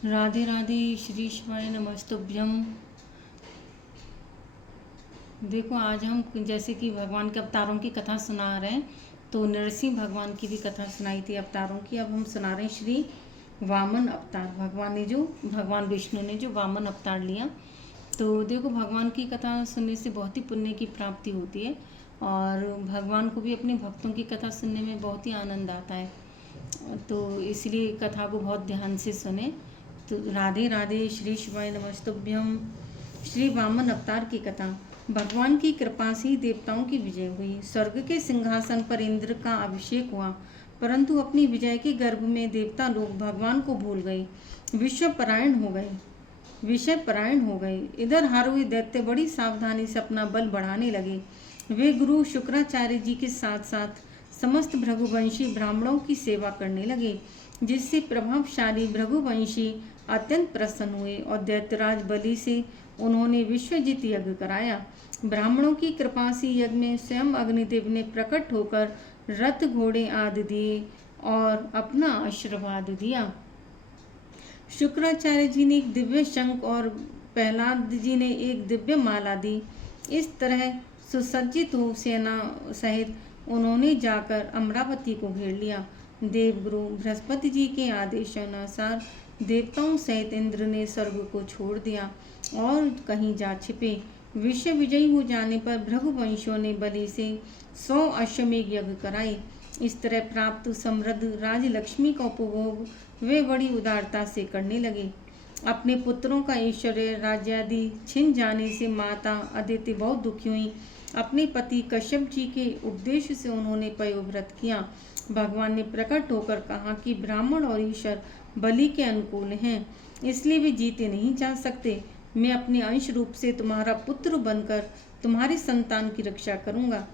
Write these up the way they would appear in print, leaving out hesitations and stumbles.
राधे राधे। श्री शिवाय नमस्तुभ्यम। देखो, आज हम जैसे कि भगवान के अवतारों की कथा सुना रहे हैं, तो नरसिंह भगवान की भी कथा सुनाई थी अवतारों की। अब हम सुना रहे हैं श्री वामन अवतार। भगवान विष्णु ने जो वामन अवतार लिया। तो देखो, भगवान की कथा सुनने से बहुत ही पुण्य की प्राप्ति होती है और भगवान को भी अपने भक्तों की कथा सुनने में बहुत ही आनंद आता है। तो इसलिए कथा को बहुत ध्यान से सुने। तो राधे राधे। श्री शिवाय नमस्तुभ्यम। श्री वामन अवतार की कथा। भगवान की कृपा से ही देवताओं की विजय हुई। स्वर्ग के सिंहासन पर इंद्र का अभिषेक हुआ, परंतु अपनी विजय के गर्भ में देवता लोग भगवान को भूल गए, विषय परायण हो गए। इधर हारे हुए दैत्य बड़ी सावधानी से अपना बल बढ़ाने लगे। वे गुरु शुक्राचार्य जी के साथ साथ समस्त भृगुवंशी ब्राह्मणों की सेवा करने लगे, जिससे प्रभावशाली भृगुवंशी अत्यंत प्रसन्न हुए और दैत्यराज बलि से उन्होंने विश्वजित यज्ञ कराया। ब्राह्मणों की कृपा से यज्ञ में स्वयं अग्निदेव ने प्रकट होकर रथ घोड़े आदि दिए और अपना आशीर्वाद दिया। शुक्राचार्य जी ने एक दिव्य शंख और प्रहलाद जी ने एक दिव्य माला दी। इस तरह सुसज्जित हो सेना सहित उन्होंने जाकर अमरावती को घेर लिया। देवगुरु बृहस्पति जी के आदेशानुसार देवताओं सहित इंद्र ने स्वर्ग को छोड़ दिया और कहीं जा छिपे। विश्व विजयी हो जाने पर भृगुवंशियों ने बलि से 100 अश्वमेध यज्ञ कराए। इस तरह प्राप्त समृद्ध राजलक्ष्मी का उपभोग वे बड़ी उदारता से करने लगे। अपने पुत्रों का ऐश्वर्य राज्यादि छिन जाने से माता अदिति बहुत दुखी हुई। अपने पति कश्यप जी के उपदेश से उन्होंने पयोव्रत किया। भगवान ने प्रकट होकर कहा कि ब्राह्मण और ईश्वर बलि के अनुकूल हैं, इसलिए वे जीते नहीं जा सकते। मैं अपने अंश रूप से तुम्हारा पुत्र बनकर तुम्हारी संतान की रक्षा करूंगा।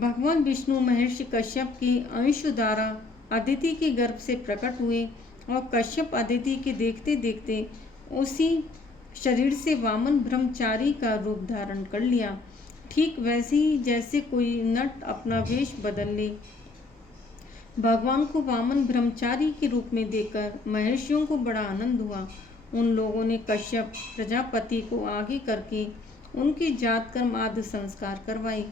भगवान विष्णु महर्षि कश्यप के अंश द्वारा अदिति के गर्भ से प्रकट हुए और कश्यप अदिति के देखते देखते उसी शरीर से वामन ब्रह्मचारी का रूप धारण कर लिया। ठीक वैसे ही जैसे कोई नट अपना वेश बदल ले। भगवान को वामन ब्रह्मचारी के रूप में देखकर महर्षियों को बड़ा आनंद हुआ। उन लोगों ने कश्यप प्रजापति को आगे करके उनके जात कर्म आदि संस्कार करवाए।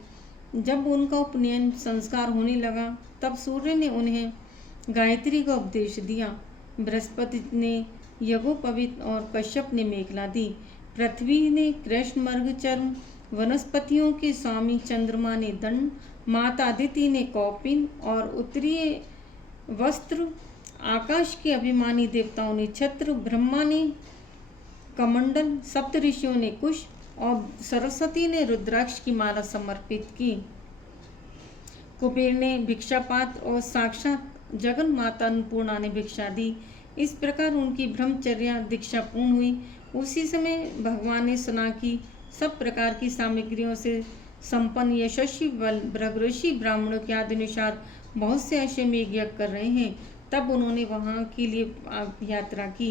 जब उनका उपनयन संस्कार होने लगा, तब सूर्य ने उन्हें गायत्री का उपदेश दिया। बृहस्पति ने यज्ञोपवीत और कश्यप ने मेखला दी। पृथ्वी ने कृष्ण मर्ग चर्म, वनस्पतियों के स्वामी चंद्रमा ने दंड, माता अदिति ने कौपिन और उत्तरीय वस्त्र, आकाश के अभिमानी देवताओं ने छत्र, ब्रह्मा ने कमंडल, सप्त ऋषियों ने कुश और सरस्वती ने रुद्राक्ष की माला समर्पित की। कुबेर ने भिक्षापात और साक्षात जगन माता अन्नपूर्णा ने भिक्षा दी। इस प्रकार उनकी ब्रह्मचर्या दीक्षा पूर्ण हुई। उसी समय भगवान ने सुना कि सब प्रकार की सामग्रियों से संपन्न यशस्वी भृगऋषि ब्राह्मणों के आदेशानुसार बहुत से अश्वमेध यज्ञ कर रहे हैं। तब उन्होंने वहां के लिए यात्रा की।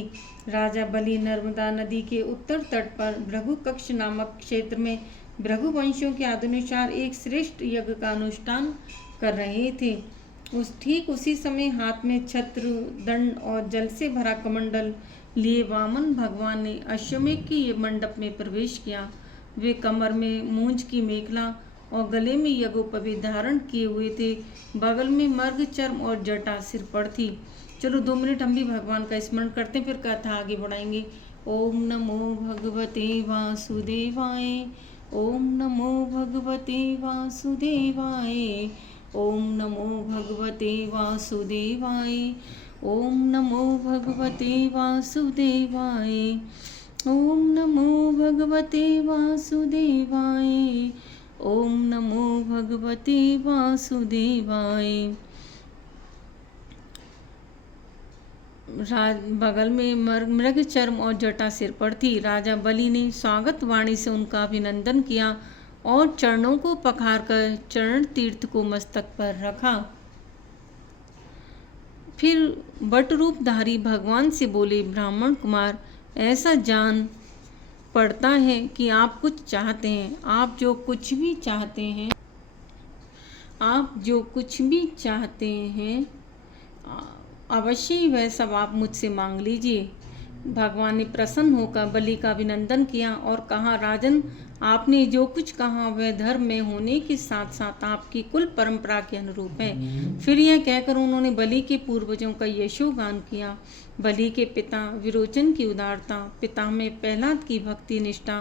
राजा बलि नर्मदा नदी के उत्तर तट पर भृगुकक्ष नामक क्षेत्र में भृगुवंशियों के आदेशानुसार एक श्रेष्ठ यज्ञ का अनुष्ठान कर रहे थे। ठीक उसी समय हाथ में छत्र, दंड और जल से भरा कमंडल लिए वामन भगवान ने अश्वमेध के मंडप में प्रवेश किया। वे कमर में मूंज की मेखला और गले में यज्ञोपवीत धारण किए हुए थे। बगल में मर्ग चर्म और जटा सिर पर थी। चलो 2 मिनट हम भी भगवान का स्मरण करते हैं, फिर कथा आगे बढ़ाएंगे। ओम नमो भगवते वासुदेवाय। ओम नमो भगवते वासुदेवाय। ओम नमो भगवते वासुदेवाय। ओम नमो भगवते वासुदेवाय। ओम नमो भगवते वासुदेवाय। ओम नमो भगवते वासुदेवाय। बगल में मृग चर्म और जटा सिर पर थी। राजा बलि ने स्वागत वाणी से उनका अभिनंदन किया और चरणों को पखारकर चरण तीर्थ को मस्तक पर रखा। फिर बट रूपधारी भगवान से बोले, ब्राह्मण कुमार, ऐसा जान पड़ता है कि आप कुछ चाहते हैं। आप जो कुछ भी चाहते हैं अवश्य ही वह सब आप मुझसे मांग लीजिए। भगवान ने प्रसन्न होकर बलि का अभिनंदन किया और कहा, राजन, आपने जो कुछ कहा वह धर्म में होने के साथ साथ आपकी कुल परंपरा के अनुरूप है। फिर यह कहकर उन्होंने बलि के पूर्वजों का यशोगान किया। बलि के पिता विरोचन की उदारता, पिता में प्रहलाद की भक्ति निष्ठा,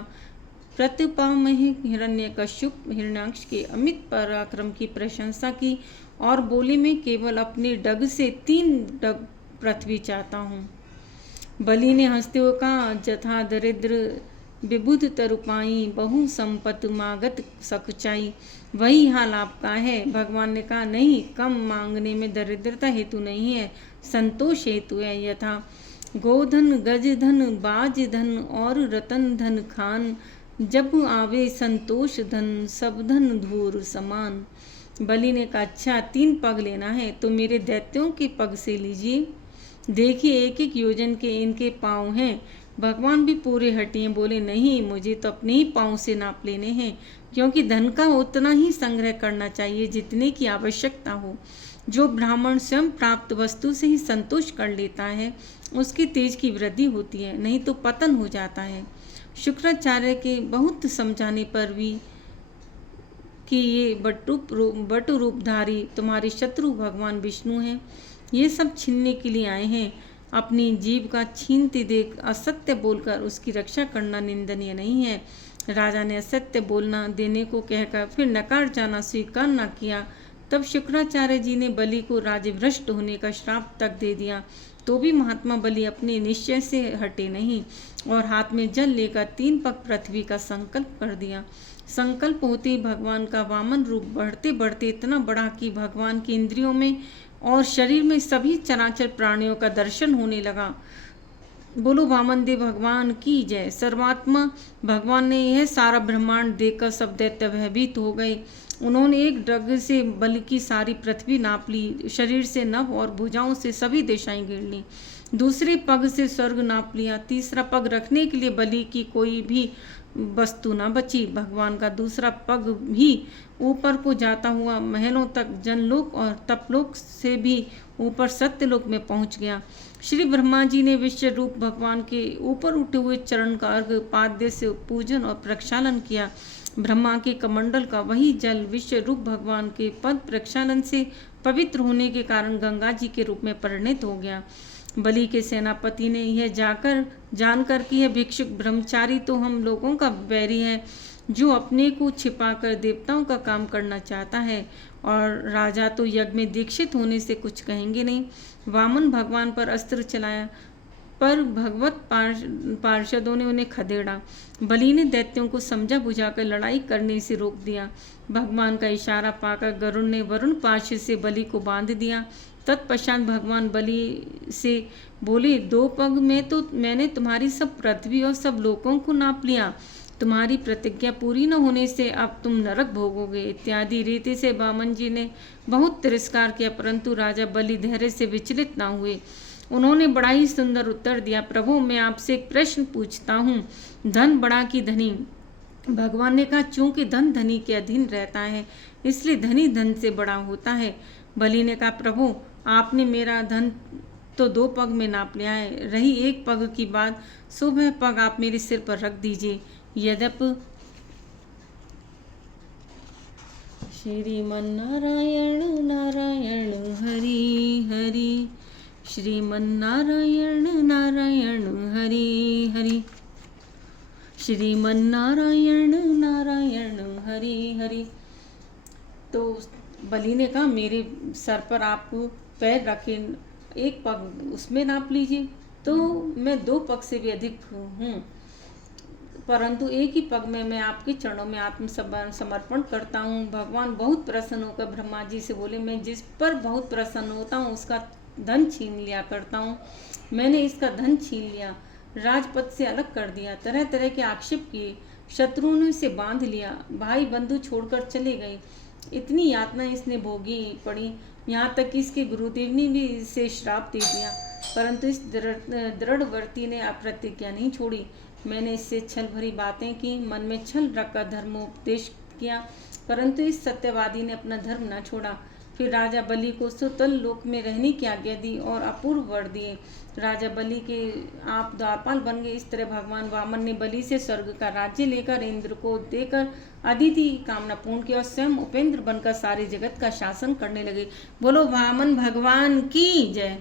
प्रत्युपामह हिरण्यकश्यप हिरण्याक्ष के अमित पराक्रम की प्रशंसा की और बोले, मैं केवल अपने डग से 3 डग पृथ्वी चाहता हूँ। बलि ने हंसते हुए कहा, जथा दरिद्र विबुध तरुपाई, बहु संपत मागत सकुचाई। वही हाल आपका है। भगवान ने कहा, नहीं, कम मांगने में दरिद्रता हेतु नहीं है, संतोष हेतु है। यथा गोधन, गजधन, बाज धन और रतन धन खान, जब आवे संतोष धन, सब धन धूर समान। बलि ने कहा, अच्छा, 3 पग लेना है तो मेरे दैत्यों के पग से लीजिए। देखिए, 1-1 योजन के इनके पाँव हैं। भगवान भी पूरे हटिए, बोले, नहीं, मुझे तो अपने ही पाँव से नाप लेने हैं, क्योंकि धन का उतना ही संग्रह करना चाहिए जितने की आवश्यकता हो। जो ब्राह्मण स्वयं प्राप्त वस्तु से ही संतोष कर लेता है, उसकी तेज की वृद्धि होती है, नहीं तो पतन हो जाता है। शुक्राचार्य के बहुत समझाने पर भी कि ये बटु रूपधारी तुम्हारे शत्रु भगवान विष्णु हैं, ये सब छीनने के लिए आए हैं। अपनी जीव का छीनते देख असत्य बोलकर उसकी रक्षा करना निंदनीय नहीं है। राजा ने असत्य बोलना देने को कहकर फिर नकार जाना स्वीकार न किया। तब शुक्राचार्य जी ने बलि को राजभ्रष्ट होने का श्राप तक दे दिया, तो भी महात्मा बलि अपने निश्चय से हटे नहीं और हाथ में जल लेकर 3 पग पृथ्वी का संकल्प कर दिया। संकल्प होते ही भगवान का वामन रूप बढ़ते बढ़ते इतना बढ़ा कि भगवान की इंद्रियों में और शरीर में सभी चराचर प्राणियों का दर्शन होने लगा। बोलो वामन देव भगवान की जय। सर्वात्मा भगवान ने यह सारा ब्रह्मांड देखकर सब दैत्य भयभीत हो गए। उन्होंने एक डग से बलि की सारी पृथ्वी नाप ली, शरीर से नभ और भुजाओं से सभी दिशाएं घेर ली। दूसरे पग से स्वर्ग नाप लिया। तीसरा पग रखने के लिए बलि की कोई भी वस्तु न बची। भगवान का दूसरा पग भी ऊपर को जाता हुआ महलों तक, जनलोक और तपलोक से भी ऊपर सत्यलोक में पहुंच गया। श्री ब्रह्मा जी ने विश्व रूप भगवान के ऊपर उठे हुए चरण का अर्घ पाद्य से पूजन और प्रक्षालन किया। ब्रह्मा के कमंडल का वही जल विश्व रूप भगवान के पद प्रक्षालन से पवित्र होने के कारण गंगा जी के रूप में परिणत हो गया। बलि के सेनापति ने यह जानकर कि यह भिक्षुक ब्रह्मचारी तो हम लोगों का बैरी है, जो अपने को छिपाकर देवताओं का काम करना चाहता है, और राजा तो यज्ञ में दीक्षित होने से कुछ कहेंगे नहीं। वामन भगवान पर अस्त्र चलाया, पर भगवत पार्षदों ने उन्हें खदेड़ा। बलि ने दैत्यों को समझा बुझाकर लड़ाई करने से रोक दिया। भगवान का इशारा पाकर गरुड़ ने वरुण पार्षद से बलि को बांध दिया। तत्पश्चात भगवान बलि से बोले, 2 पग में तो मैंने तुम्हारी सब पृथ्वी और सब लोगों को नाप लिया। तुम्हारी प्रतिज्ञा पूरी न होने से अब तुम नरक भोगोगे। इत्यादि रीति से वामन जी ने बहुत तिरस्कार किया, परंतु राजा बलि धैर्य से विचलित न हुए। उन्होंने बड़ा ही सुंदर उत्तर दिया, प्रभु, मैं आपसे एक प्रश्न पूछता हूँ, धन बड़ा कि धनी? भगवान ने कहा, चूंकि धन धनी के अधीन रहता है, इसलिए धनी धन से बड़ा होता है। बलि ने कहा, प्रभु, आपने मेरा धन तो 2 पग में नाप लिया है, रही 1 पग की बात, सो वह पग आप मेरे सिर पर रख दीजिए। यद्यपि श्रीमन्नारायण नारायण हरि हरि, श्रीमन्नारायण नारायण हरि हरि, श्रीमन्नारायण नारायण हरि हरि। तो बलि ने कहा, मेरे सर पर आप पैर रखे, 1 पग उसमें नाप लीजिए, तो मैं 2 पग से भी अधिक हूँ, परंतु 1 ही पग में मैं आपके चरणों में आत्म समर्पण करता हूँ। भगवान बहुत प्रसन्न होकर ब्रह्मा जी से बोले, मैं जिस पर बहुत प्रसन्न होता हूँ उसका धन छीन लिया करता हूँ। मैंने इसका धन छीन लिया, राजपद से अलग कर दिया, तरह तरह के आक्षेप किए, शत्रुओं ने इसे बांध लिया, भाई बंधु छोड़कर चले गए। इतनी यातना इसने भोगी पड़ी, यहाँ तक कि इसके गुरुदेव ने भी इसे श्राप दे दिया, परंतु इस दृढ़वर्ती ने अप्रतिज्ञा नहीं छोड़ी। मैंने इससे छल भरी बातें की, मन में छल रखकर धर्मोपदेश किया, परंतु इस सत्यवादी ने अपना धर्म न छोड़ा। फिर राजा बलि को सुतल लोक में रहने की आज्ञा दी और अपूर्व वर दिए। राजा बलि के आप द्वारपाल बन गए। इस तरह भगवान वामन ने बलि से स्वर्ग का राज्य लेकर इंद्र को देकर अदिति की कामना पूर्ण की और स्वयं उपेंद्र बनकर सारे जगत का शासन करने लगे। बोलो वामन भगवान की जय।